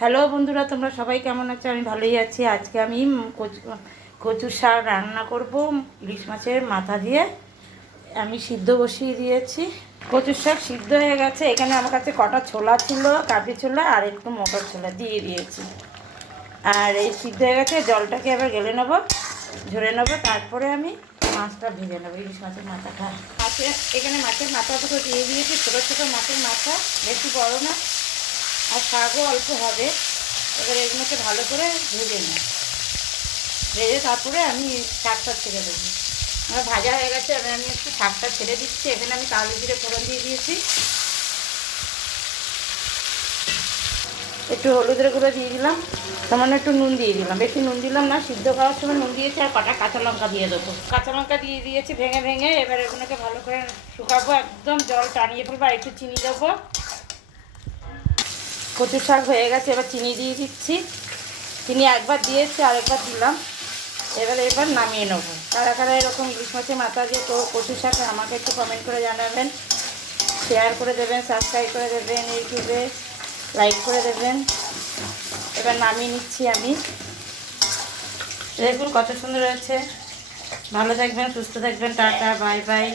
Hello বন্ধুরা, তোমরা সবাই কেমন আছো? আমি ভালোই আছি। আজকে আমি কচুর শাক রান্না করব ইলিশ মাছের মাথা দিয়ে। আমি সিদ্ধ বসিয়ে দিয়েছি। কচুর শাক সিদ্ধ হয়ে গেছে। এখানে আমার কাছে কটা ছোলা ছিল, কাবলি ছোলা আর একটু মটর ছোলা দিয়ে দিয়েছি। আর এই সিদ্ধ হয়ে গেছে, জলটাকে এবার গেলে নেবো, ঝরে নেবো। তারপরে আমি মাছটা ভেজে নেবো, ইলিশ মাছের মাথাটা। এখানে মাছের মাথা দুটো দিয়ে দিয়েছি, ছোটো ছোটো মাছের মাথা, বেশি বড় না। আর শাকও অল্প হবে। এবার এগুলোকে ভালো করে ভেজে নিই। ভেজে তারপরে আমি শাকটা ছেড়ে দেবো। আমার ভাজা হয়ে গেছে, এবার আমি একটু শাকটা ছেড়ে দিচ্ছি। এখানে আমি কালো জিরে ফোড়ন দিয়ে দিয়েছি, একটু হলুদের গুঁড়ো দিয়ে দিলাম, সামান্য একটু নুন দিয়ে দিলাম। বেশি নুন দিলাম না, সিদ্ধ করার সময় নুন দিয়েছি। আর কটা কাঁচা লঙ্কা দিয়ে দেবো, কাঁচা লঙ্কা দিয়ে দিয়েছি ভেঙে ভেঙে। এবার এগুলোকে ভালো করে শুকাবো, একদম জল টানিয়ে ফেলবো। আর একটু চিনি দেবো। কচু শাক হয়ে গেছে, এবার চিনি দিয়ে দিচ্ছি। চিনি একবার দিয়েছি, আরেকবার দিলাম। এবার নামিয়ে নেবো। কারা কারা এরকম ইলিশ মাছের মাথা দিয়ে কচু শাক আমাকে একটু কমেন্ট করে জানাবেন, শেয়ার করে দেবেন, সাবস্ক্রাইব করে দেবেন, ইউটিউবে লাইক করে দেবেন। এবার নামিয়ে নিচ্ছি আমি। দেখুন কত সুন্দর হয়েছে। ভালো থাকবেন, সুস্থ থাকবেন। Tata, bye bye.